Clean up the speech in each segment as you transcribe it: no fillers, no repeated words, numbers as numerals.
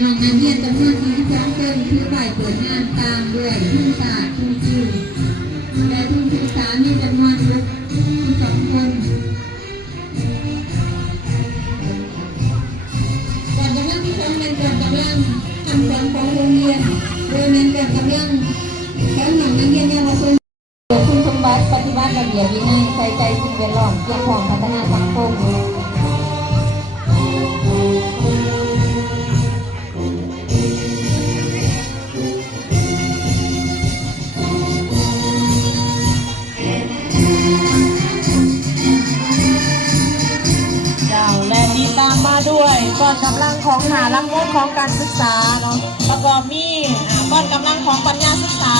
น้องนักเรียนจำนวน42คนถือใบเปิดงานตามด้วยทุนศาสตร์ทุนจิ๋วและทุนศึกษามีจำนวน12คนก่อนกำลังที่2เป็นก่อนกำลังคำสอนของโรงเรียนโดยเป็นก่อนกำลังของน้องนักเรียนเยาวชนคุณสมบัติปฏิบัติระเบียบวินัยใส่ใจสิ่งแวดล้อมเกี่ยวกับพัฒนาสังคมด้วยก้อนกำลังของหาลังมดของการศึกษาเนาะประกอบมีก้อนกำลังของปัญญาศึกษา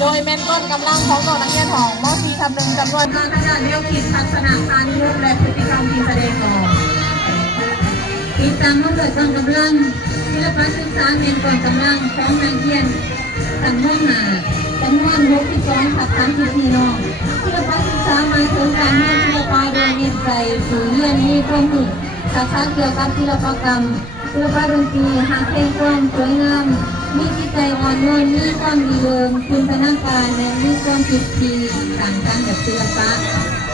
โดยแม่นก้อนกำลังของน้องนักเรียนของม.4 ทับ 1จำนวนการขนาดแนวคิดทัศนคติรูปและพฤติกรรมที่แสดงออกติดตามมาเกิดก้อนกำลังศิลปศึกษาเน้นก้อนกำลังของนักเรียนตั้งห้องหาจำนวน62 ทับ 34 น้องศิลปศึกษาหมายถึงการเรียนศิลปะโดยเน้นใจสู่เรียนมีความรู้ทักษะเกี่ยวกับศิลปกรรมศิลปะดนตรีหาเพลงความสวยงามมีจิตใจอ่อนโยนมีความดีเดิมจินตนาการและมีความคิดดีต่างกันแบบศิลปะ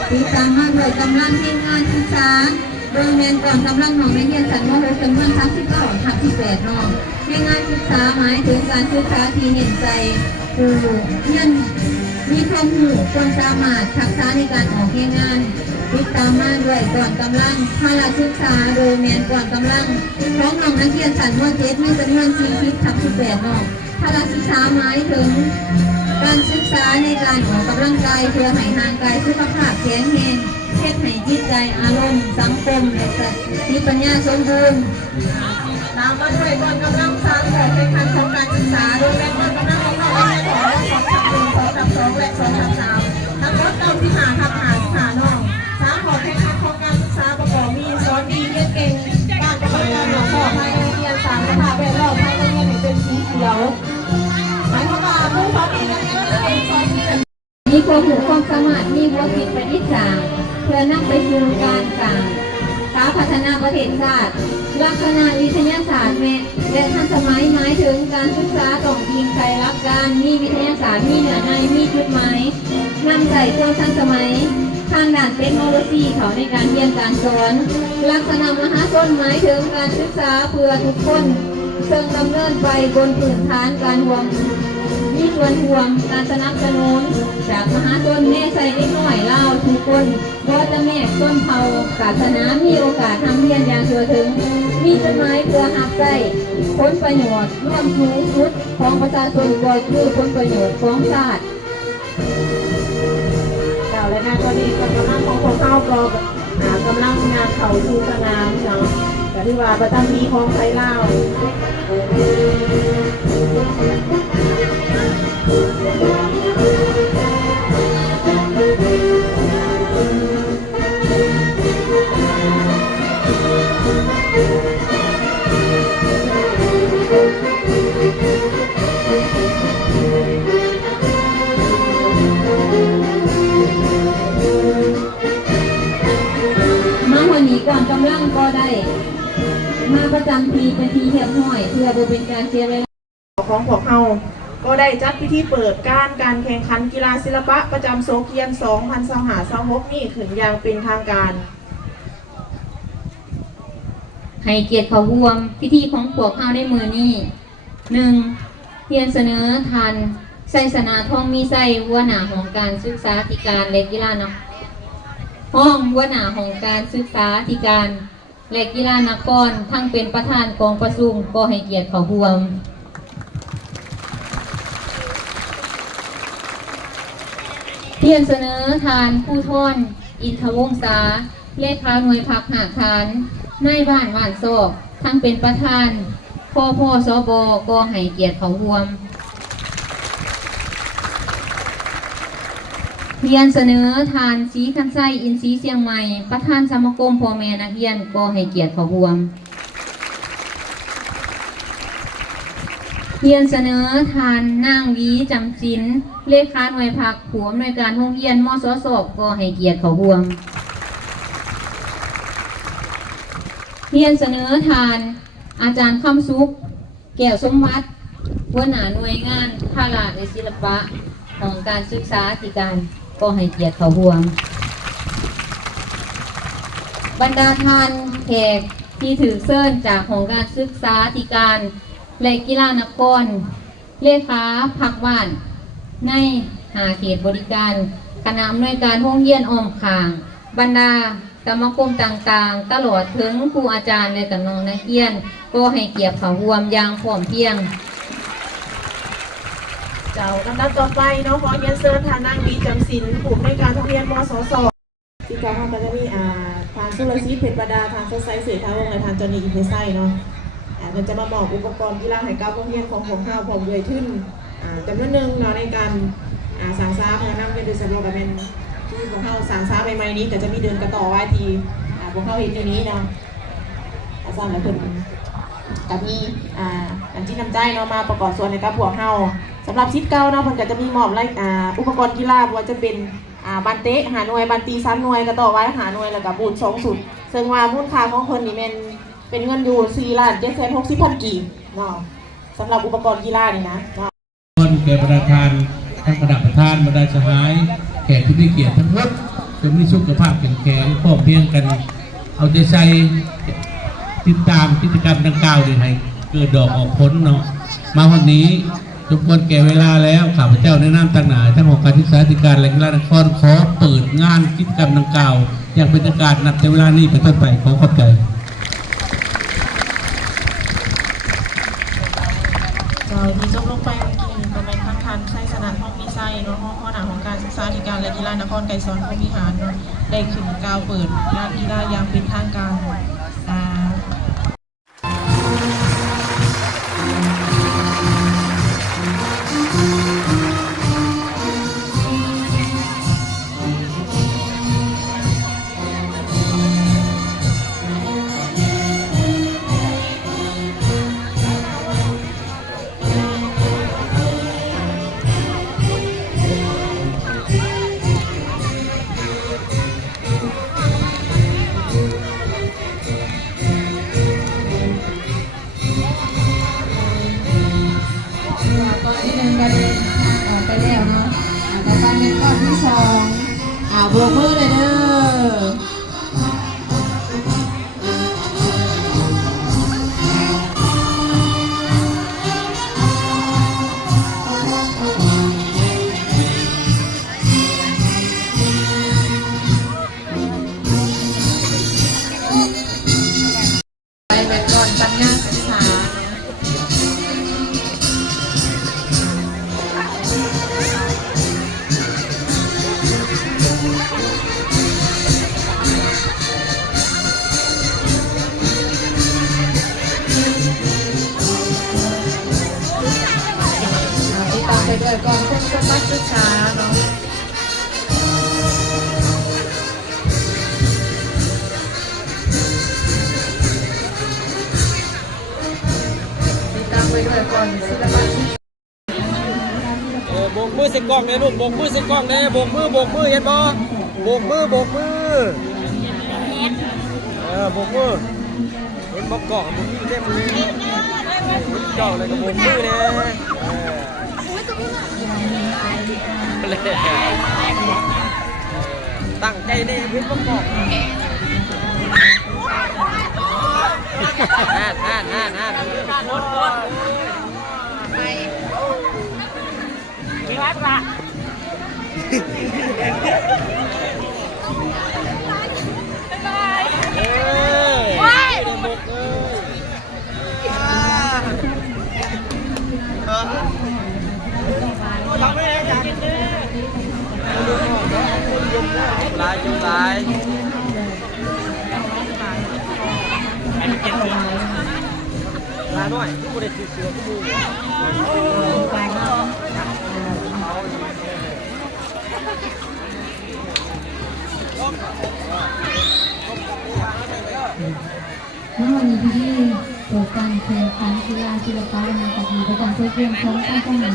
ติดตามมาโดยกำลังทีมงานศึกษาโดยแมนก่อนกำลังของนักเรียนชั้นม.6จำนวน39 ทับ 18 น้องในงานศึกษาหมายถึงการศึกษาที่เน้นใจผู้เรียนมีความรู้ความสามารถทักษะในการออกงานติดตามมาด้วยก่อนกำลังพละศึกษาโดยแมนก่อนกำลังของน้องนักเรียนชั้นม.7มีจำนวน40 ทับ 18 น้องพละศึกษาหมายถึงการศึกษาในการออกกำลังกายเพื่อให้ร่างกายสุขภาพแข็งแรงเช็ดให้จิตใจอารมณ์สังคมและสติปัญญาสมบูรณ์ตามมาด้วยก่อนกำลังสร้างแบบเป็นขั้นของการศึกษาโดยแม่ก่อนกำลังของเราได้2 ทับ 1 2 ทับ 2 และ2 ทับ 3ทั้งหมด95 ทับ 5น้อง3 ขอแข่งขันของการศึกษาประกอบมีสอนดีเรียนเก่งการประกอบการหลอกล่อภายในโรงเรียนสร้างสภาพแวดล้อมภายในโรงเรียนให้เป็นสีเขียวหมายความว่าผู้สอนดีนักเรียนจะเป็นสอนดีมีความรู้ความสามารถมีความคิดประดิษฐ์สร้างเพื่อนำไปสู่การสร้างพัฒนาประเทศชาติลักษณะวิทยาศาสตร์และทันสมัยหมายถึงการศึกษาต้องอิงใจหลักการมีวิทยาศาสตร์มีเนื้อในมีจุดหมายนำใจตัวทันสมัยทางด้านเทคโนโลยีเขาในการเรียนการสอนลักษณะมหาชนหมายถึงการศึกษาเพื่อทุกคนซึ่งดำเนินไปบนพื้นฐานการรวมมีส่วนรวมการสนับสนุนจากมหาชนแม่ใส่เล็กน้อยเล่าทุกคนบ่จะแม่ต้นเผาศาสนามีโอกาสทำเรียนอย่างทั่วถึงมีจุดหมายเพื่อหักใจผลประโยชน์ร่วมสูงสุดของประชาชนก็คือผลประโยชน์ของชาติเก่าและนาตอนนี้กำลังของพวกเข้ากองกำลังงานเขาชูสนามเนาะแต่ที่ว่าประจำปีของไทยลาวก่อนกำลังก็ได้มาประจำปีเป็นทีเรียบร้อยเพื่อบ่เป็นการเสียเวลาของพวกเราก็ได้จัดพิธีเปิดการแข่งขันกีฬาศิลปะประจำโซเกียน2025-26นี่ขึ้นอย่างเป็นทางการให้เกียรติเขาร่วมพิธีของพวกเราในมือนี้ 1. เรียนเสนอทันไสสนาทองมีไส้หัวหน้าของการศึกษาธิการและกีฬาห้องหัวหน้าของการศึกษาธิการและกีฬานครทั้งเป็นประธานกองประชุมก็ให้เกียรติเขาร่วมเรียนเสนอทานผู้ท่อนอินทวงศาเลขาหน่วยพักหากฐานนายบ้านว่านโซกทั้งเป็นประธานพพสบก็ให้เกียรติเขาร่วมเรียนเสนอทานสีคันไส้อินทรีเชียงใหม่ประธานสมาคมพ่อแม่นักเรียนก็ให้เกียรติเขาร่วมเรียนเสนอทานนางวีจำศิลเลขาหน่วยพักผู้อำนวยการโรงเรียนมสสก็ให้เกียรติเขาร่วมเรียนเสนอทาน อาจารย์คำสุขแก้วสมบัติหัวหน้าหน่วยงานภาระในศิลปะของการศึกษาธิการก็ให้เกียรติเขาห่วงบรรดาทานแขกที่ถือเชิญจากของการศึกษาธิการและกีฬานครเลขาพักบ้านใน5 เขตบริการคณะอำนวยการโรงเรียนอ้อมข้างบรรดากรรมกรต่างๆตลอดถึงครูอาจารย์และกับน้องนักเรียนก็ให้เกียรติเขาห่วงอย่างพร้อมเพรียงเจ้าลำดับต่อไปเนาะขอเรียนเชิญทางนางวีจำศิลป์ผู้อำนวยการโรงเรียนมสสที่เจ้าเขาก็จะมีทางสุรศรีเพชรประดาทางสดใสเสือทางวงและทางจอนี่อินเทไซเนาะมันจะมามอบอุปกรณ์กีฬาให้กับโรงเรียนของข้าวพร้อมด้วยทุนจำนวนหนึ่งเนาะในการสั่งซ้าเพื่อนำเป็นโดยสะดวกกับเป็นที่พวกเขาสั่งซ้าใหม่ๆนี้แต่จะมีเดินกระต่อไว้ทีพวกเขาเห็นอย่างนี้เนาะสร้างแล้วเพิ่นกับมีอันที่นำใจเนาะมาประกอบส่วนในกับพวกเขาสำหรับชิดเก้าเนาะเพิ่นก็จะมีมอบอุปกรณ์กีฬาว่าจะเป็นบานเตะหาหน่วยบานตี3 หน่วยกระต่อไว้หาหน่วยแล้วก็บูท2 สุดซึ่งว่ามูลค่าของคนนี่เป็นเงินอยู่4,760,000 กีบเนาะสำหรับอุปกรณ์กีฬานี่นะคนแก่ประธานทั้งคณะประธานบรรดาสหายแขกที่ได้เกียรติทั้งหมดจะมีสุขภาพแข็งแรงพร้อมเพรียงกันเอาใจใส่ติดตามกิจกรรมดังกล่าวนี้ให้เกิดดอกออกผลเนาะมาวันนี้ทุกคนแก่เวลาแล้วข้าพเจ้าในนามตั้งหนาทั้งของการศึกษาธิการและกีฬานครขอเปิดงานกิจกรรมดังกล่าวอย่างเป็นทางการนับแต่เวลานี้เป็นต้นไปขอขอบใจที่จบลงไปเมื่อกี้ก็เป็นทั้งทันใช้สนามห้องมีไซเนาะห้องหน้าของการศึกษาธิการและกีฬานครไกรสอนผู้บริหารเนาะได้ขึ้นกล่าวเปิดงานกีฬาอย่างเป็นทางการไปแล้วเนาะต่อไปเป็นก้อนที่2โบกมือเลยเด้อไปเป็นก่อนปัญญาศึกษาไปด้วยก่อนคนสมัครศึกษาเนาะติดตามไปด้วยก่อนศิลปะโบกมือใส่กล้องเลยลูกโบกมือใส่กล้องเลยโบกมือเห็นบ่โบกมือโบกมือเห็นบ่กล้องโบกมือเต็มเลยกล้องเลยก็โบกมือเนี่ยตั้งใจเนี่ยเห็นบ่กล้องนั่นไปมีวัดละว้ายทำไม่ได้กันลายจุดลายลาด้วยผู้ได้ถือเสือผู้เมื่อวันนี้ที่เปิดการแข่งขันกีฬาศิลปะในการประกอบเพื่อเตรียมพร้อมตั้งแต่